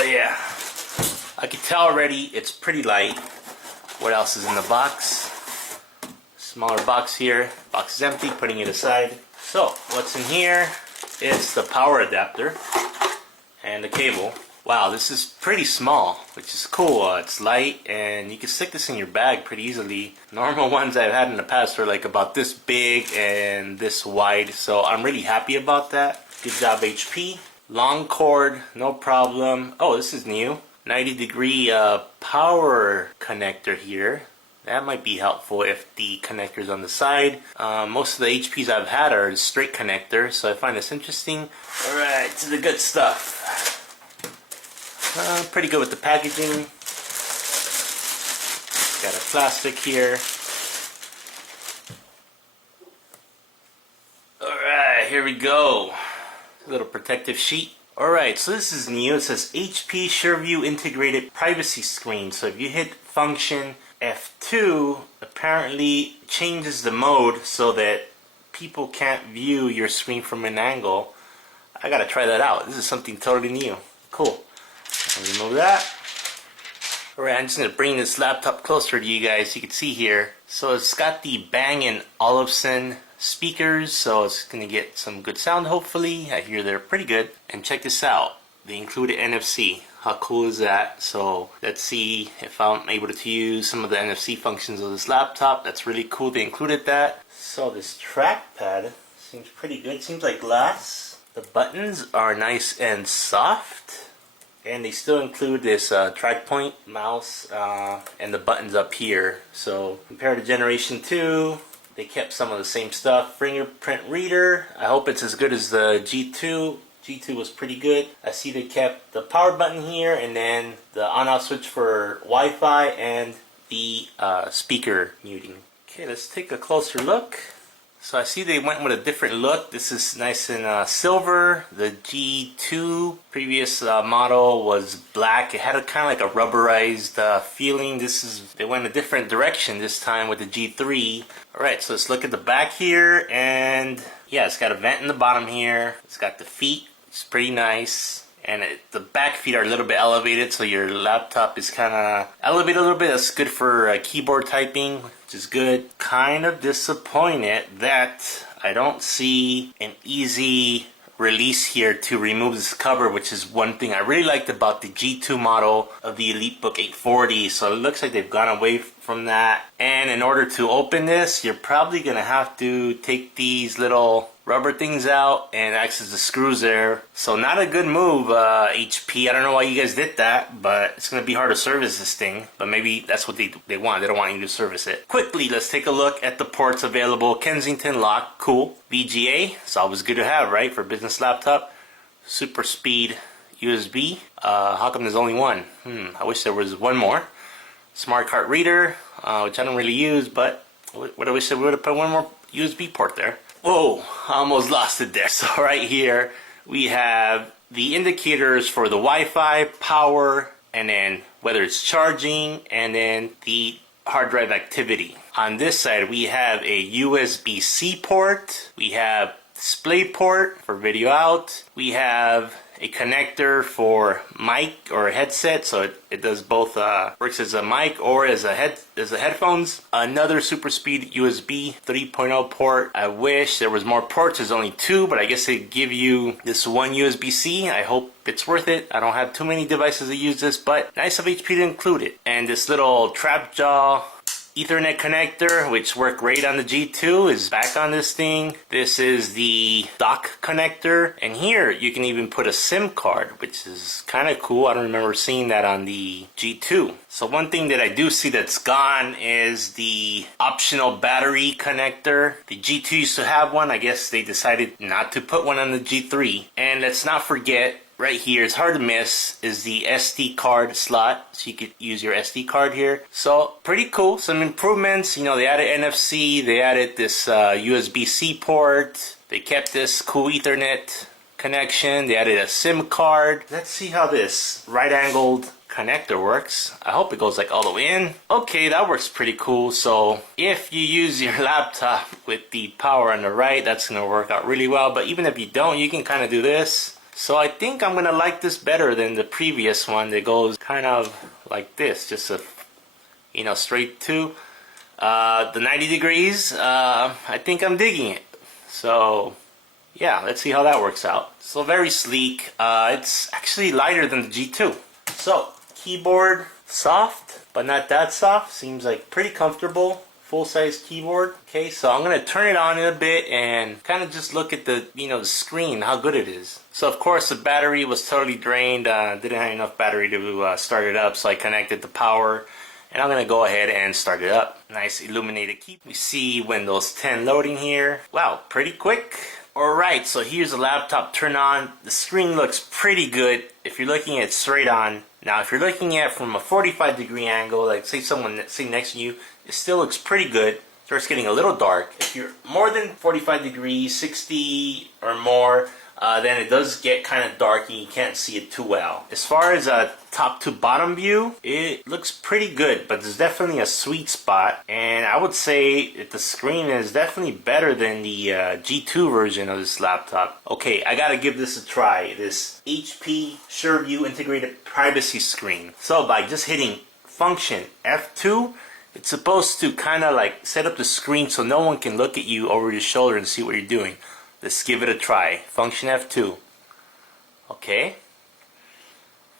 Oh yeah, I can tell already it's pretty light. What else is in the box? Smaller box here. Box is empty, putting it aside. So what's in here? It's the power adapter and the cable. Wow, this is pretty small, which is cool. It's light and you can stick this in your bag pretty easily. Normal ones I've had in the past are like about this big and this wide, so I'm really happy about that. Good job, HP. Long cord, no problem. Oh, this is new. 90-degree power connector here. That might be helpful if the connector's on the side. Most of the HPs I've had are straight connector, so I find this interesting. Alright, to the good stuff. Pretty good with the packaging. Got a plastic here. Alright, here we go. A little protective sheet. Alright, so this is new. It says HP SureView Integrated Privacy Screen. So if you hit function F2, apparently changes the mode so that people can't view your screen from an angle. I gotta try that out. This is something totally new. Cool. I'll remove that. Alright, I'm just gonna bring this laptop closer to you guys. You can see here. So it's got the Bang & Olufsen speakers, so it's gonna get some good sound hopefully. I hear they're pretty good. And check this out. They included NFC. How cool is that? So let's see if I'm able to use some of the NFC functions of this laptop. That's really cool. They included that. So this trackpad seems pretty good. Seems like glass. The buttons are nice and soft. And they still include this track point mouse and the buttons up here. So compared to Generation 2, they kept some of the same stuff. Fingerprint reader. I hope it's as good as the G2. G2 was pretty good. I see they kept the power button here and then the on-off switch for Wi-Fi and the speaker muting. Okay, let's take a closer look. So I see they went with a different look. This is nice and silver. The G2 previous model was black. It had a kind of like a rubberized feeling. They went a different direction this time with the G3. Alright, so let's look at the back here, and yeah, it's got a vent in the bottom here. It's got the feet. It's pretty nice. And the back feet are a little bit elevated, so your laptop is kind of elevated a little bit. That's good for keyboard typing, which is good. Kind of disappointed that I don't see an easy release here to remove this cover, which is one thing I really liked about the G2 model of the EliteBook 840. So it looks like they've gone away from that. And in order to open this, you're probably going to have to take these little rubber things out and access the screws there. So not a good move, HP. I don't know why you guys did that, but it's going to be hard to service this thing. But maybe that's what they want. They don't want you to service it. Quickly, let's take a look at the ports available. Kensington lock, cool. VGA, it's always good to have, right, for business laptop. Super speed USB. How come there's only one? I wish there was one more. Smart card reader, which I don't really use, but what I wish they would have put one more USB port there. Whoa, I almost lost it there. So right here we have the indicators for the Wi-Fi, power, and then whether it's charging, and then the hard drive activity. On this side we have a USB-C port, we have display port for video out, we have a connector for mic or headset, so it does both, works as a mic or as a headphones. Another super speed USB 3.0 port. I wish there was more ports. There's only two, but I guess they give you this one USB-C. I hope it's worth it. I don't have too many devices that use this, but nice of HP to include it. And this little trap jaw Ethernet connector, which worked great on the G2, is back on this thing. This is the dock connector, and here you can even put a SIM card, which is kind of cool. I don't remember seeing that on the G2. So one thing that I do see that's gone is the optional battery connector. The G2 used to have one. I guess they decided not to put one on the G3. And let's not forget, right here, it's hard to miss, is the SD card slot, so you could use your SD card here. So pretty cool. Some improvements, you know, they added NFC, they added this USB-C port, they kept this cool Ethernet connection, they added a SIM card. Let's see how this right-angled connector works. I hope it goes like all the way in. Okay, that works pretty cool. So if you use your laptop with the power on the right, that's going to work out really well. But even if you don't, you can kind of do this. So I think I'm gonna like this better than the previous one that goes kind of like this, just a, you know, straight to the 90 degrees. I think I'm digging it. So yeah, let's see how that works out. So very sleek. It's actually lighter than the G2. So keyboard, soft, but not that soft. Seems like pretty comfortable. Full-size keyboard. Okay, so I'm gonna turn it on in a bit and kind of just look at the, you know, the screen, how good it is. So of course the battery was totally drained. Didn't have enough battery to start it up, so I connected the power, and I'm gonna go ahead and start it up. Nice illuminated key. We see Windows 10 loading here. Wow, pretty quick. Alright, so here's the laptop turned on. The screen looks pretty good if you're looking at it straight on. Now if you're looking at it from a 45-degree angle, like say someone sitting next to you, it still looks pretty good. Starts getting a little dark. If you're more than 45 degrees, 60 or more, then it does get kind of dark and you can't see it too well. As far as a top to bottom view, it looks pretty good, but there's definitely a sweet spot, and I would say that the screen is definitely better than the G2 version of this laptop. Okay, I gotta give this a try, this HP SureView integrated privacy screen. So by just hitting function F2, it's supposed to kind of like set up the screen so no one can look at you over your shoulder and see what you're doing. Let's give it a try. Function F2. Okay.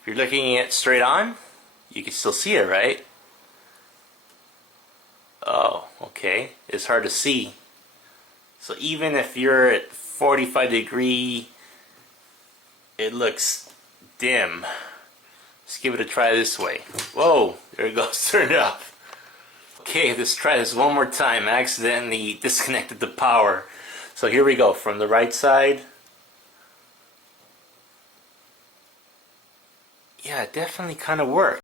If you're looking at it straight on, you can still see it, right? Oh, okay. It's hard to see. So even if you're at 45 degree, it looks dim. Let's give it a try this way. Whoa, there it goes. Turn it off. Okay, let's try this one more time. I accidentally disconnected the power. So here we go, from the right side. Yeah, it definitely kind of worked.